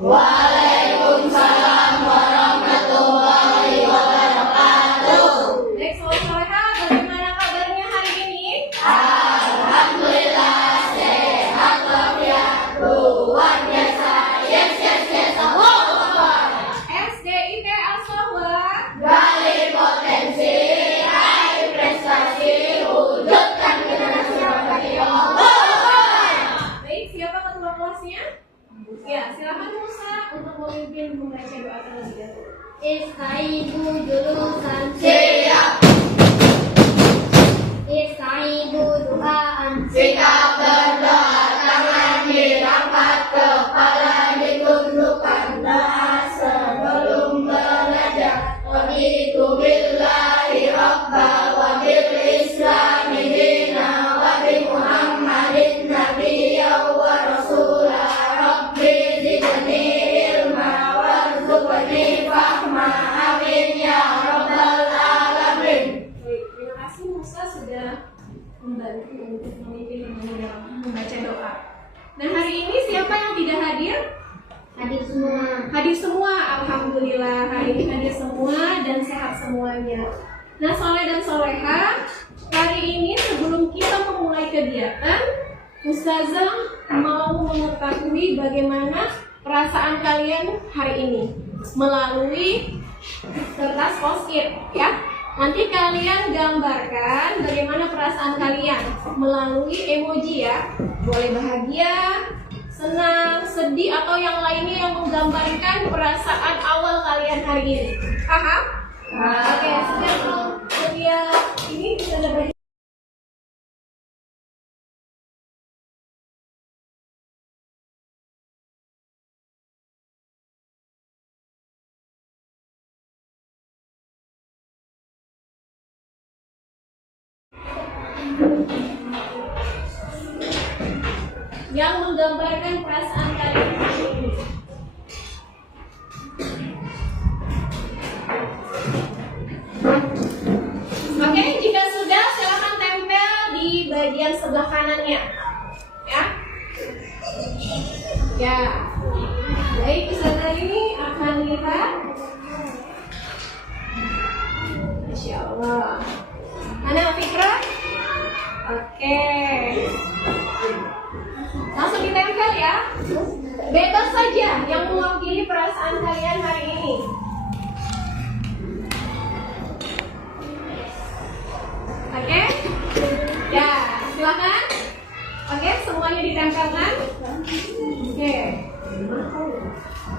Waalaikumsalam warahmatullahi wabarakatuh. Baik, Sobat Soleha, bagaimana kabarnya hari ini? Alhamdulillah sehat walafiat, luar biasa. Yes, yes, yes. Allahu Akbar. SDIT Al-Sohwa. Gali potensi, raih prestasi, wujudkan generasi yang bagi Allah. Baik, siapa ketua kelasnya? Ya, silakan Musa untuk memimpin membaca doa terlebih dahulu. Istaibu julusan Siap, Istaibu duaan sikap berdoa, tangan diangkat, kepala ditundukkan, doa sebelum belajar. Raditu billahi rabba wa bil islami dina wa bi Muhammadin nabiyya wa rasula. Rabbi zidni ilma warzuqni fahma, amin ya rabbal alamin. Baik, terima kasih Musa sudah membantu untuk memimpin membaca doa. Nah, hari ini siapa yang tidak hadir? hadir semua. Hadir semua, alhamdulillah hari ini hadir semua dan sehat semuanya. Nah, Soleh dan Soleha, hari ini sebelum kita memulai kegiatan, Ustazah mau mengetahui bagaimana perasaan kalian hari ini melalui kertas post-it, ya. Nanti kalian gambarkan bagaimana perasaan kalian melalui emoji, ya. Boleh bahagia, senang, sedih, atau yang lainnya yang menggambarkan perasaan awal kalian hari ini. Paham? Oke, setiap ini bisa ada yang menggambarkan perasaan kalian hari ini. Oke, jika sudah silakan tempel di bagian sebelah kanannya, ya. Ya, baik, Ustazah ini akan lihat. Masya Allah. Mana Fikra? Oke. Langsung ditempel ya. Bebas saja yang mewakili perasaan kalian hari ini. Oke? Ya, silakan. Oke, semuanya ditempelkan. Oke.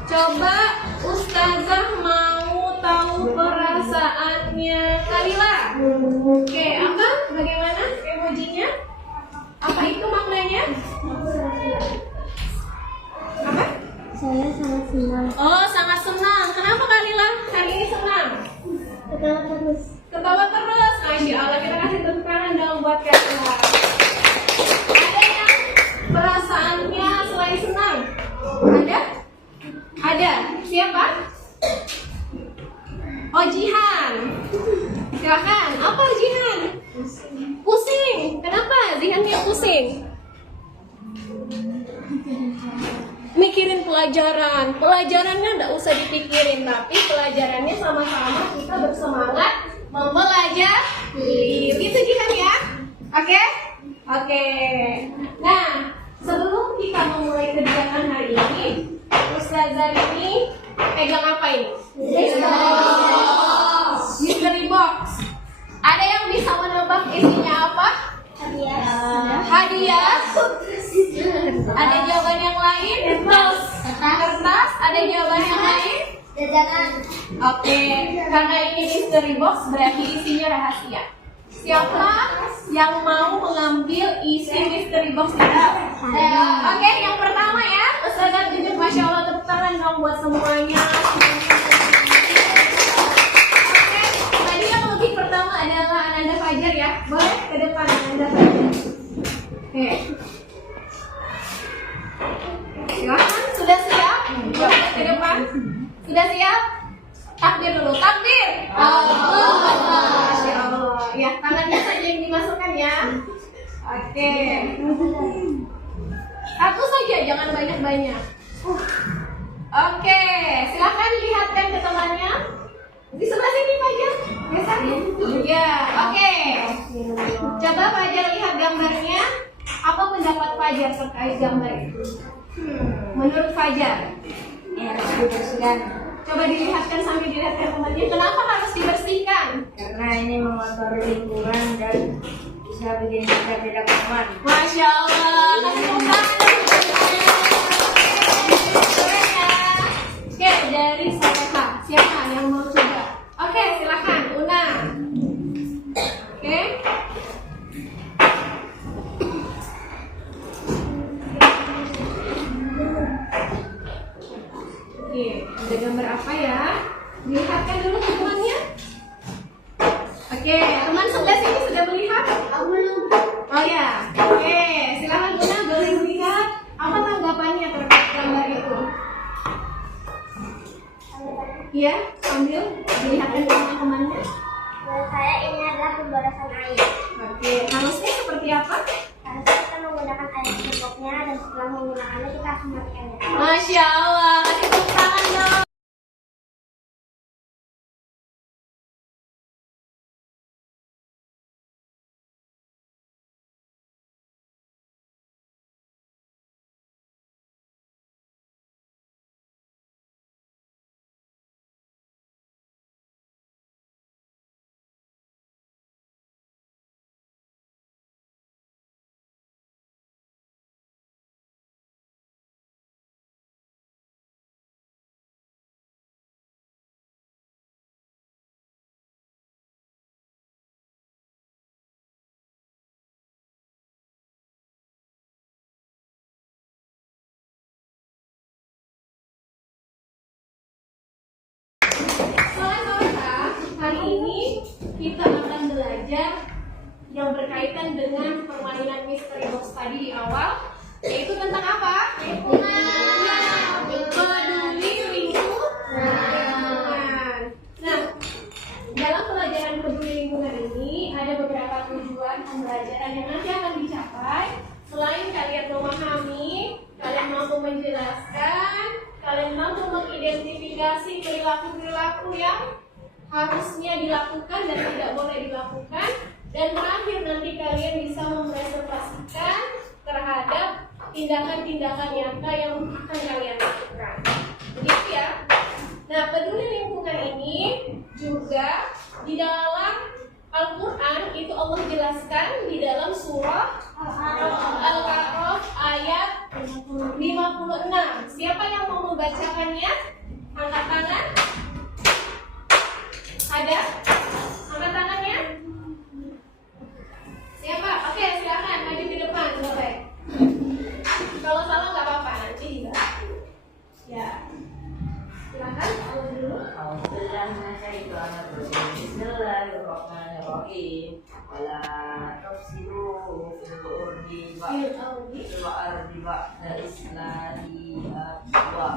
Coba Ustazah mau tahu perasaannya Kalila. Oke, apa? Bagaimana emojinya? Apa itu maknanya? Apa? Saya sangat senang. Oh, sangat senang. Kenapa Kalila hari ini senang? Ketawa terus. Ketawa terus. Masya Allah, kita kasih tepuk tangan dong buat Kalila. Ada yang perasaannya selain senang? Ada? Ada. Siapa? Oh, Jihan. Silakan. Apa Jihan? Pusing. Kenapa Jihannya pusing? Mikirin pelajaran. Pelajarannya enggak usah dipikirin, tapi pelajarannya sama-sama kita bersemangat mempelajari. Gitu Jihan ya? Oke? Oke. Nah, sebelum kita memulai kegiatan hari ini, Ustazah ini pegang apa ini? Mystery box. Ada yang bisa menebak isinya apa? Hadiah. Ada jawaban yang lain? Kertas. Ada jawaban yang lain? Jajanan. Oke, karena ini mystery box berarti isinya rahasia. Siapa yang mau mengambil isi mystery box ini? Oke, yang pertama ya, Ustazah tunjuk, Masya Allah, tepuk tangan dong buat semuanya. Oke, tadi yang lebih pertama adalah Ananda Fajar ya. Boleh ke depan Ananda Fajar. Oke. Silakan, sudah siap? Boleh ke depan. Sudah siap? Takbir dulu, takbir. Masya Allah. Ya, tangannya saja yang dimasukkan ya. Oke. Satu saja, jangan banyak-banyak. Oke, silakan lihatkan ke temannya. Di sebelah sini Fajar. Biasa? Iya. Oke. Coba Fajar lihat gambarnya. Apa pendapat Fajar terkait gambar itu? Menurut Fajar? Ya, harus dibersihkan. Coba dilihatkan sambil dilihatkan temannya. Kenapa harus dibersihkan? Karena ini mengotori lingkungan dan bisa bikin kita tidak aman. Masya Allah. Kasih tepuk tangan. Oke, dari Soleha. Siapa yang mau coba? Oke, silakan. Una. Oke. Oke, ada gambar apa ya? Lihatkan dulu temannya. Oke, teman sebelah sini sudah melihat? Aku belum. Oh ya, oke. Silakan Una, boleh melihat. Apa tanggapannya terkait gambar itu? Iya, sambil dilihatkan ke teman-temannya. Menurut saya ini adalah pemborosan air. Oke, harusnya seperti apa? Harusnya kita menggunakan air secukupnya dan setelah menggunakannya kita harus mematikannya. Masya Allah, kasih tepuk tangan dong. Soalnya hari ini kita akan belajar yang berkaitan dengan permainan mystery box tadi di awal, yaitu tentang apa? Lingkungan. Peduli lingkungan. Nah, dalam pelajaran peduli lingkungan ini ada beberapa tujuan pembelajaran yang nanti akan dicapai. Selain kalian memahami, kalian mampu menjelaskan, kalian mampu mengidentifikasi perilaku-perilaku yang harusnya dilakukan dan tidak boleh dilakukan, dan terakhir nanti kalian bisa mempresentasikan terhadap tindakan-tindakan nyata yang akan kalian lakukan. Begitu ya. Nah, peduli lingkungan ini juga di dalam Al-Quran itu Allah jelaskan di dalam surah Al-A'raf ayat 56. Siapa yang mau membacakannya? Angkat tangan. Ada? Angkat tangannya. Siapa? Oke, silakan maju ke depan, boleh. Kalau salah nggak apa-apa, nanti juga. Ya. Silakan, kalau dulu. Bismillahirrahmanirrahim. Wala tufsidu fil ardi ba'da islahiha wa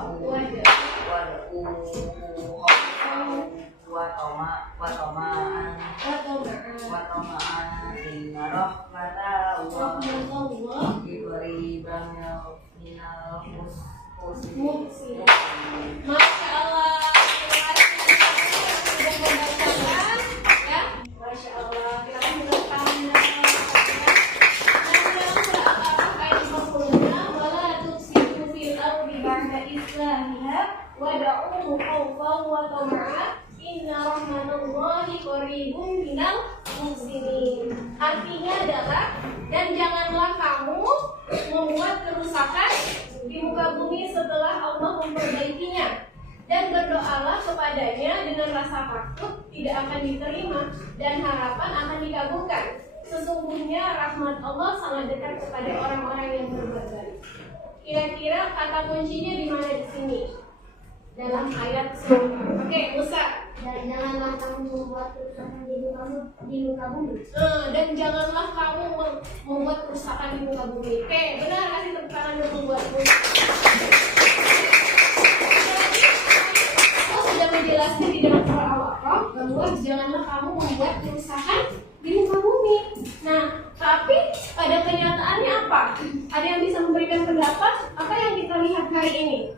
tama'an inna rahmatallahi qariban minal muhsinin. Masya Allah. Terima kasih sudah membacakan, ya. Masya Allah. Kita akan melakukan dalam surah Al-A'raf ayat 56. Wala tufsidu fil ardi ba'da islahiha wad'uhu khawfan wa tama'an inna rahmatallahi qaribun minal muhsinin. Artinya adalah, dan janganlah kamu membuat kerusakan di muka bumi setelah Allah memperbaikinya, dan berdoalah kepadanya dengan rasa takut tidak akan diterima dan harapan akan dikabulkan. Sesungguhnya rahmat Allah sangat dekat kepada orang-orang yang berbuat baik. Kira-kira kata kuncinya di mana di sini? Dalam ayat sebelumnya. Oke, Musa. Dan janganlah kamu membuat kerusakan di muka bumi. Dan janganlah kamu membuat kerusakan di muka bumi. Oke, benar, kasih tepuk tangan untuk membuatmu. Aku sudah menjelaskan di dalam surah Al-A'raf bahwa janganlah kamu membuat kerusakan di muka bumi. Nah, tapi pada kenyataannya apa? Ada yang bisa memberikan pendapat? Apa yang kita lihat hari ini?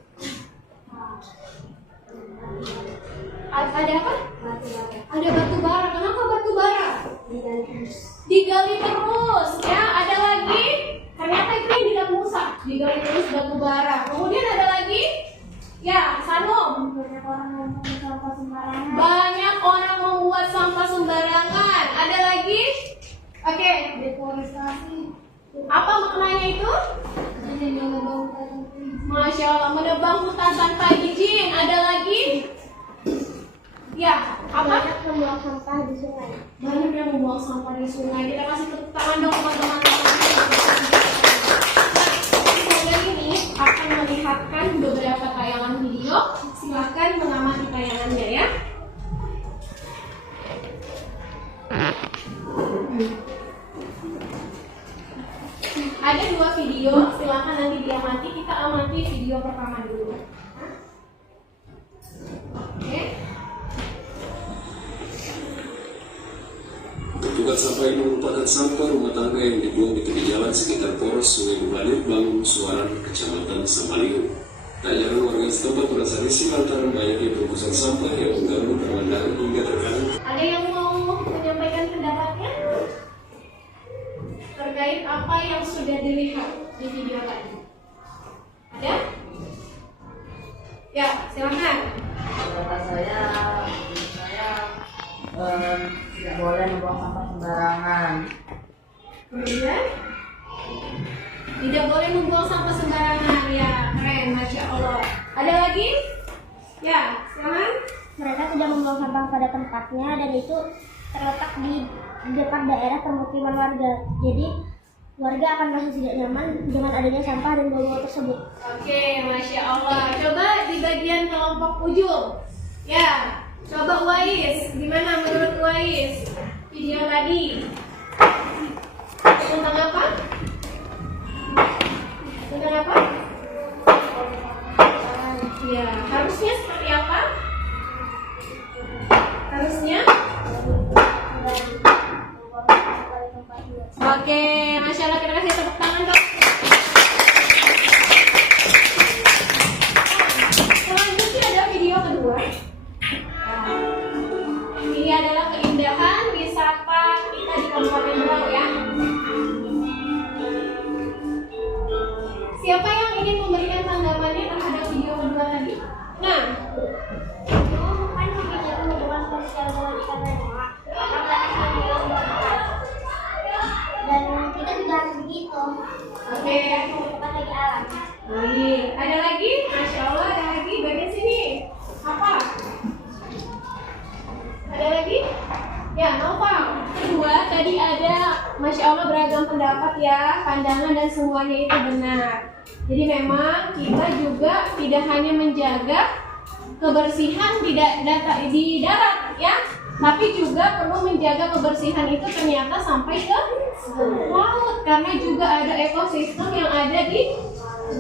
Ada apa? Batu bara. Ada batu bara. Kenapa batu bara? Digali terus. Digali terus. Ya, ada lagi. Ternyata itu yang tidak rusak. Digali terus batu bara. Kemudian ada lagi. Ya, Sanum. Banyak orang yang membuang sampah sembarangan. Banyak orang membuat sampah sembarangan. Ada lagi? Oke. Deforestasi. Apa maknanya itu? Jadi menebang hutan. Masya Allah, menebang hutan tanpa izin. Ada lagi? Ya, apa? Banyak membuang sampah di sungai. Banyak yang membuang sampah di sungai. Kita kasih tepuk tangan dong teman-teman. Nah, saya ini akan melihatkan beberapa tayangan video. Silakan mengamati tayangannya ya. Ada 2 video, silakan nanti diamati. Kita amati video pertama dulu. Oke. Petugas sampah ini merupakan sampah rumah tangga yang dibuang di tepi jalan sekitar poros Sungai Bulanit, Bangun, Suaran, Kecamatan Samaliu. Tak jarang warga setempat merasa risih lantaran banyaknya perumusan sampah yang mengganggu pemandangan hingga terkadang. Ada yang mau menyampaikan pendapatnya terkait apa yang sudah dilihat di video tadi? Ada? Ya, silakan. Kata saya tidak boleh membuang sampah sembarangan. Kemudian tidak boleh membuang sampah sembarangan. Ya, keren, masya Allah. Ada lagi? Ya, silakan. Mereka tidak membuang sampah pada tempatnya dan itu terletak di dekat daerah permukiman warga. Jadi warga akan merasa tidak nyaman dengan adanya sampah dan bau tersebut. Oke, masya Allah. Coba di bagian kelompok ujung. Ya, coba Uwais. Gimana menurut Uwais? Video tadi tentang apa? Tentang apa? Ya, harusnya seperti apa? Harusnya? Oke, masya Allah, kita kasih tepuk tangan dong. Selanjutnya ada video kedua. Ini adalah keindahan wisata kita di Kabupaten Berau ya. Siapa yang ingin memberikan tanggapannya terhadap video kedua tadi? Nah, Kan video hubungan sosial dengan ikan lemak. Dan kita juga harus begitu. oke. Bukan lagi alam. Baik, ada lagi? Masya Allah, ada lagi bagian sini. Apa? Ada lagi? Ya, Naufal. Kedua, tadi ada Masya Allah beragam pendapat ya, pandangan dan semuanya itu benar. Jadi memang kita juga tidak hanya menjaga kebersihan di darat ya, tapi juga perlu menjaga kebersihan itu ternyata sampai ke laut karena juga ada ekosistem yang ada di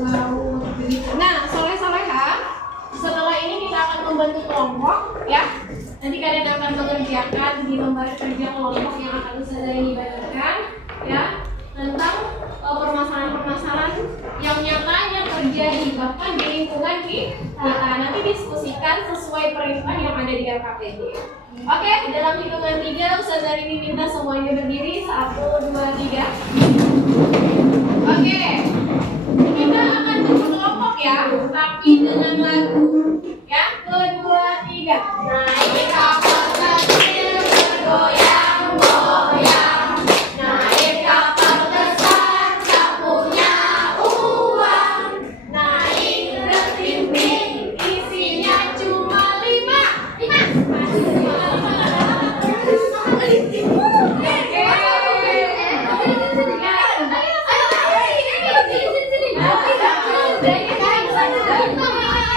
laut. Nah, soleh-soleha, setelah ini kita akan membentuk kelompok ya. Nanti kalian akan mengerjakan di lembar kerja kelompok yang akan Ustazah ini bagikan ya, tentang permasalahan-permasalahan yang nyatanya terjadi bahkan di lingkungan kita. Nanti diskusikan sesuai perintah yang ada di RKPD. Oke, dalam hitungan 3 Ustazah ini minta semuanya berdiri. 1, 2, 3. Oke, kita akan berkelompok ya, tapi dengan lagu ya. 1, 2, 3. Naik kapal kecil bergoyang-goyang, naik kapal besar tak punya uang, naik bertimping isinya cuma 5.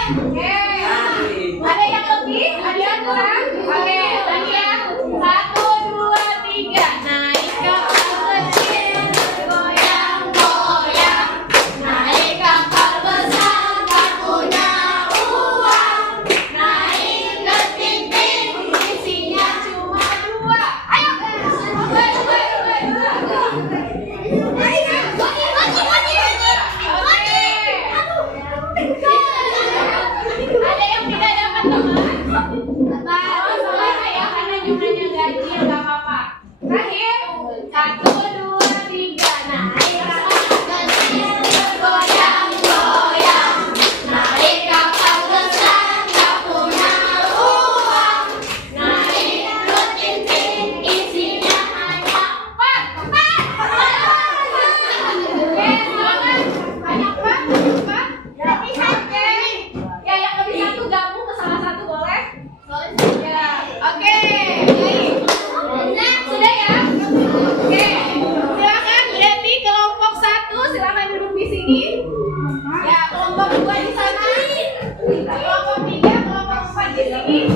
Oke. 1, 2, 3, naik kapal besar bergoyang-goyang, naik kapal besar tak punya uang, naik rutin isinya hanya empat. Oke, silakan. Banyak empat? Oke. Ya, yang lebih satu gabung ke salah satu boleh? Ya, oke. Baik. Sudah ya? Oke. Silakan berarti kelompok 1 silakan duduk di sini. Ya, kelompok 2 di sana. Kelompok 3, kelompok 4 di sini.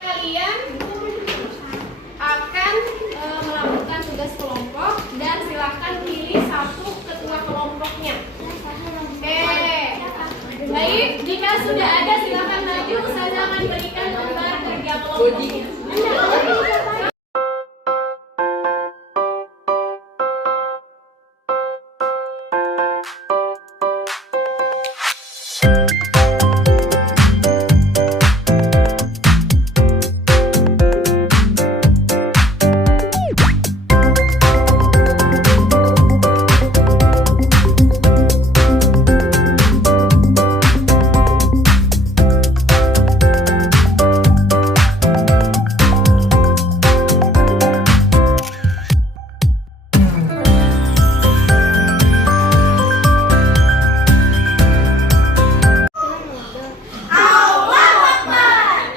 Kalian akan melakukan tugas kelompok dan silakan pilih satu ketua kelompoknya. Oke. Baik, jika sudah ada silakan maju. Saya akan berikan gambar kerja kelompoknya.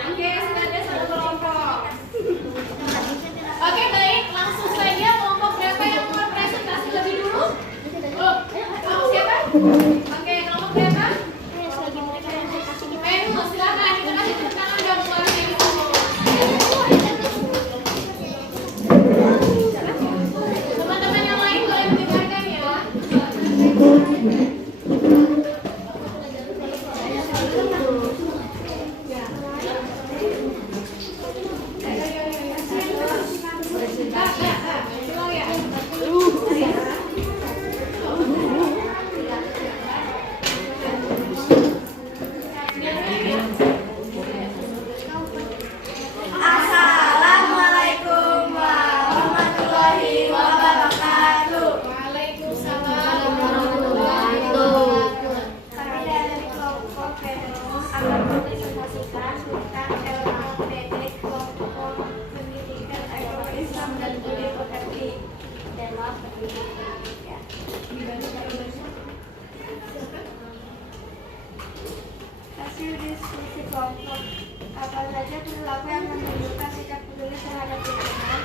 Oke, sudah ada satu kelompok. Oke, baik, langsung saja kelompok berapa yang mau presentasi lebih dulu? Oh, kelompok siapa? Oke, kelompok berapa? Silakan, kita kasih tepuk tangan dong buat yang itu. Teman-teman yang lain boleh mendengarkan ya. Assalamualaikum warahmatullahi wabarakatuh. Waalaikumsalam warahmatullahi wabarakatuh. Kami dari kelompok Pedro akan mempresentasikan tentang LHPD kelompok pendidikan agama Islam dan budi pekerti dalam pendidikan. Ya. Hasil diskusi kelompok apa saja perilaku yang menunjukkan sikap peduli terhadap lingkungan.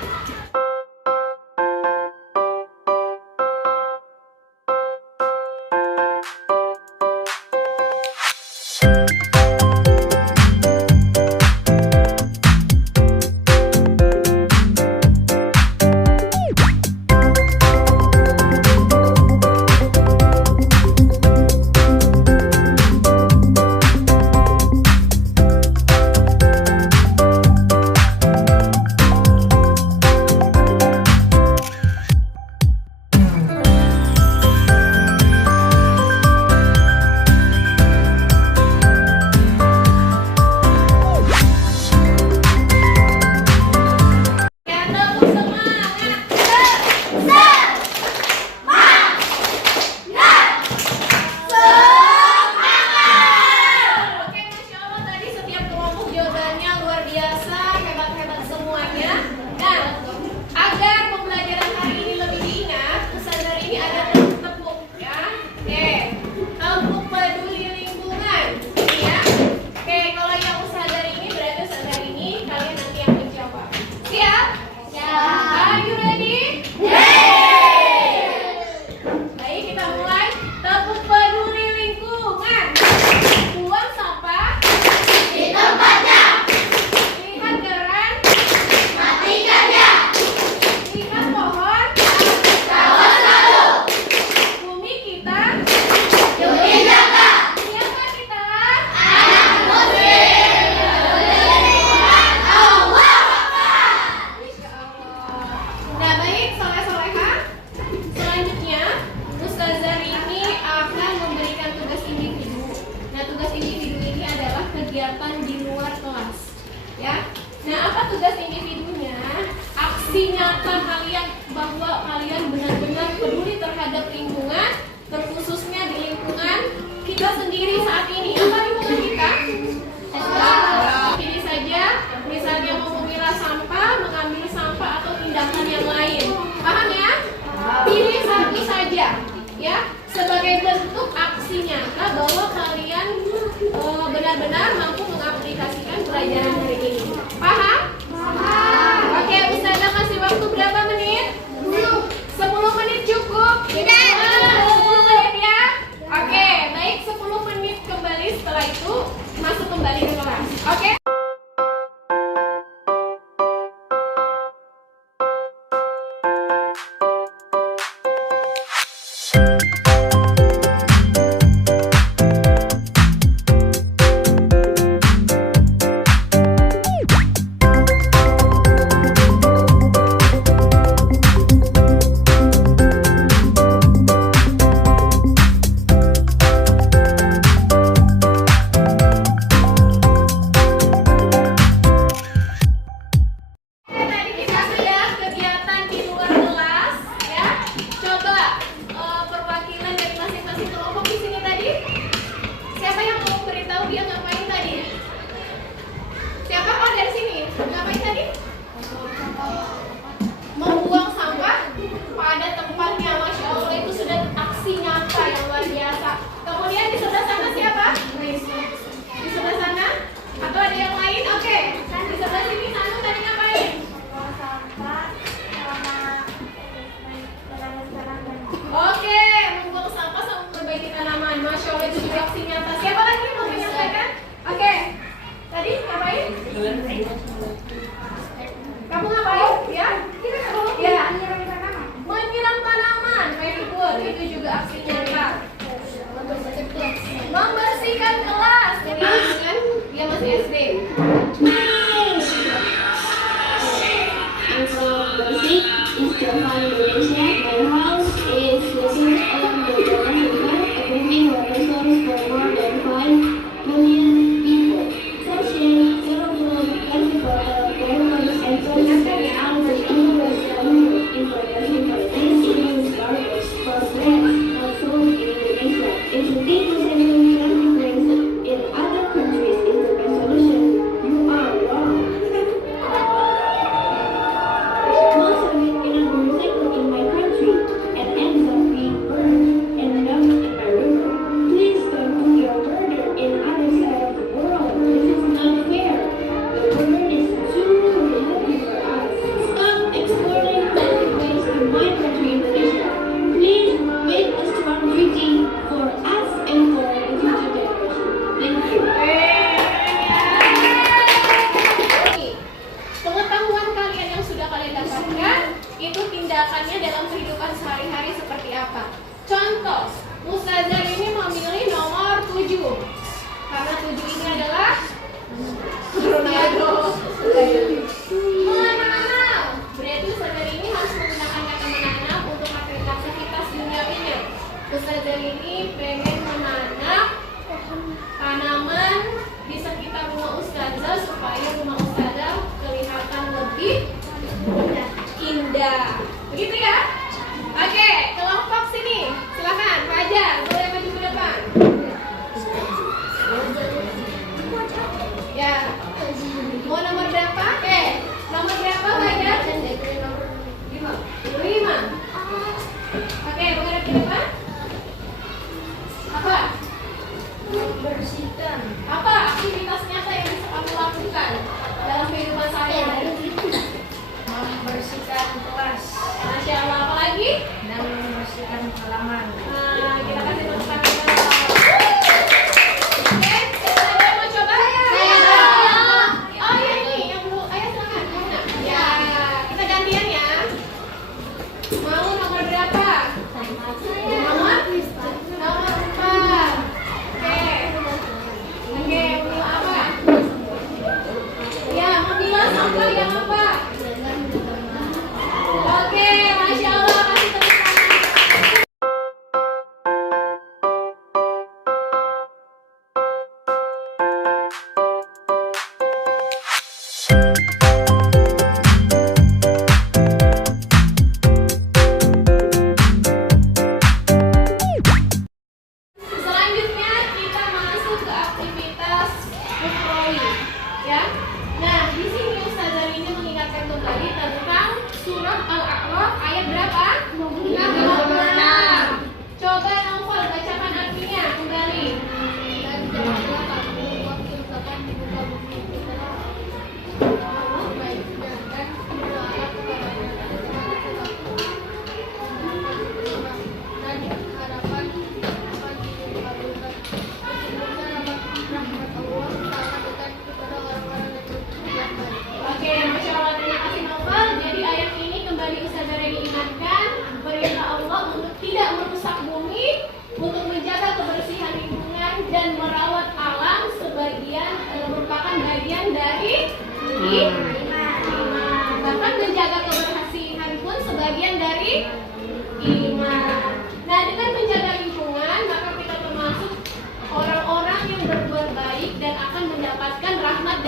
aksi nyata kalian bahwa kalian benar-benar peduli terhadap lingkungan, terkhususnya di lingkungan kita sendiri saat ini. Apa lingkungan kita? Ini saja, misalnya mau memilah sampah, mengambil sampah atau tindakan yang lain. Paham ya? Pilih satu saja, ya, sebagai bentuk aksi nyata bahwa kalian benar-benar mampu mengaplikasikan pelajaran hari ini. Paham? Oke, Ustazah kasih waktu berapa menit? 10 menit cukup? Tidak. 10 menit ya? Oke, baik, 10 menit kembali, setelah itu masuk kembali ke kelas. Oke? Tadi kita sudah kegiatan di luar kelas, ya. Coba perwakilan dari masing-masing kelompok di sini tadi. Siapa yang mau beritahu dia ngapain tadi? Siapa? Oh, dari sini. Ngapain tadi? Membuang sampah pada tempatnya. Masya Allah, itu sudah aksi nyata yang luar biasa. Kemudian di sebelah sana siapa? Di sebelah sana? Atau ada yang lain? Oke. Di sebelah sini Sanu tadi ngapain? Oke, membuang sampah sama memperbaiki tanaman. Masya Allah, itu juga aksi nyata. Siapa lagi mau menyampaikan? Oke. Tadi ngapain? Kamu ngapain? Ya? Ya. Menyiram tanaman. Very good. Itu juga aksi nyata. Membersihkan kelas. Jadi kan dia masih SD. Bersih is the foundation. My house is the source of the water supply, a drinking water source for more than 5 million people. Section 0 water bottles and plastic out of universal information for this use garbage for bread not sold in Indonesia. If you think the same things in other countries is the best solution, you are wrong. Most of it cannot be recycled in my country and ends up being burned and dumped in my river. Please don't put your burden in other side of the world. This is not fair. The burden is too heavy for us. Stop exporting plastic waste to my country, Indonesia. Please make a strong treaty for us and for the future generation. Thank you. Pengetahuan kalian yang sudah kalian dapatkan itu tindakannya dalam kehidupan sehari-hari seperti apa. Contoh, Ustazah ini memilih nomor 7 karena 7 ini adalah Ronaldo. Mengenal, berarti Ustazah ini harus menggunakan kata menanam untuk aktivitas duniawinya. Ustazah ini pengen menanam tanaman di sekitar rumah Ustazah supaya rumah Ustazah kelihatan lebih indah. Begitu ya? Oke, kelompok sini. Silakan, Fajar, boleh maju ke depan. Ya. Mau nomor berapa? Nomor berapa, Fajar? 5. Oke, menghadap ke depan. Apa? Membersihkan. Apa aktivitas nyata yang bisa kamu lakukan dalam kehidupan sehari-hari? Membersihkan kelas. Masya Allah, apa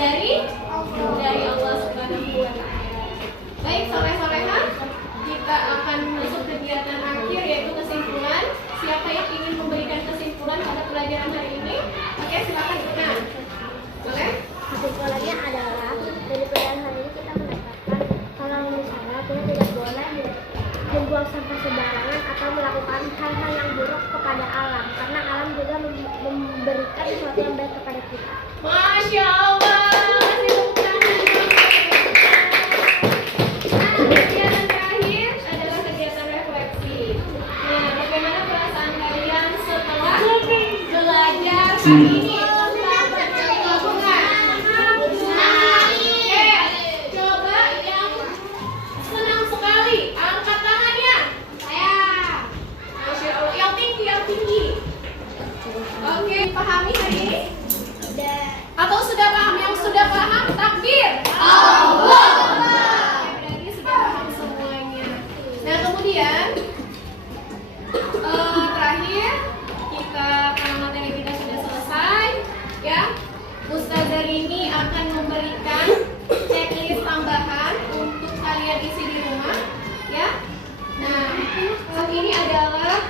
dari Allah Subhanahu wa taala. Baik, soleh-soleha, kita akan masuk kegiatan akhir yaitu kesimpulan. Siapa yang ingin memberikan kesimpulan pada pelajaran hari ini? Oke, silakan Ina. Boleh? Kesimpulannya adalah dari pelajaran hari ini kita mendapatkan kalau misalnya kita tidak boleh membuang sampah sembarangan atau melakukan hal-hal yang buruk kepada alam, karena alam juga memberikan sesuatu yang baik kepada kita. Masya Allah. Nah, kegiatan terakhir adalah kegiatan refleksi. Nah, bagaimana perasaan kalian setelah belajar hari ini? Coba yang senang sekali angkat tangannya. Masya Allah, yang tinggi. Oke, pahami hari ini? Atau sudah paham? Yang sudah paham, takbir. Allah. Berarti sudah paham semuanya. Nah, kemudian terakhir kita, karena materi kita sudah selesai, ya, Ustazah Rini akan memberikan checklist tambahan untuk kalian isi di rumah, ya. Nah, saat ini adalah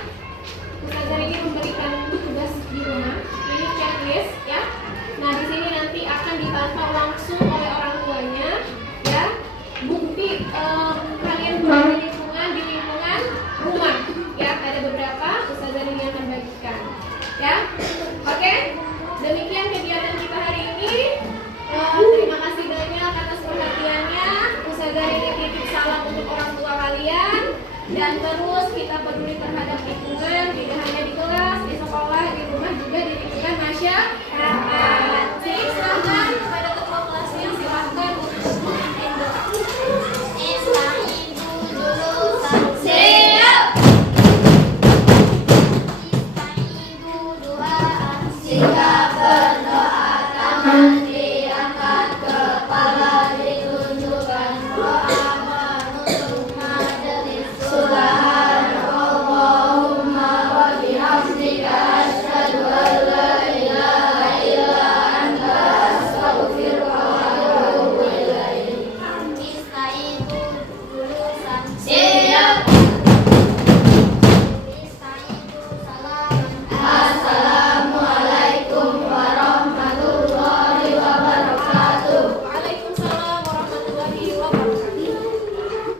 Ustazah Rini memberikan tugas di rumah. Ini checklist, ya. Nah, di sini nanti akan dipantau langsung oleh orang tuanya, ya. Bukti kalian berada di lingkungan rumah, ya. Ada beberapa Ustazah Rini akan bagikan, ya. Oke, demikian kegiatan kita hari ini. Terima kasih banyak atas perhatiannya. Ustazah Rini titip salam untuk orang tua kalian. Dan terus kita peduli terhadap lingkungan, tidak hanya di kelas, di sekolah, di rumah, juga di lingkungan masyarakat.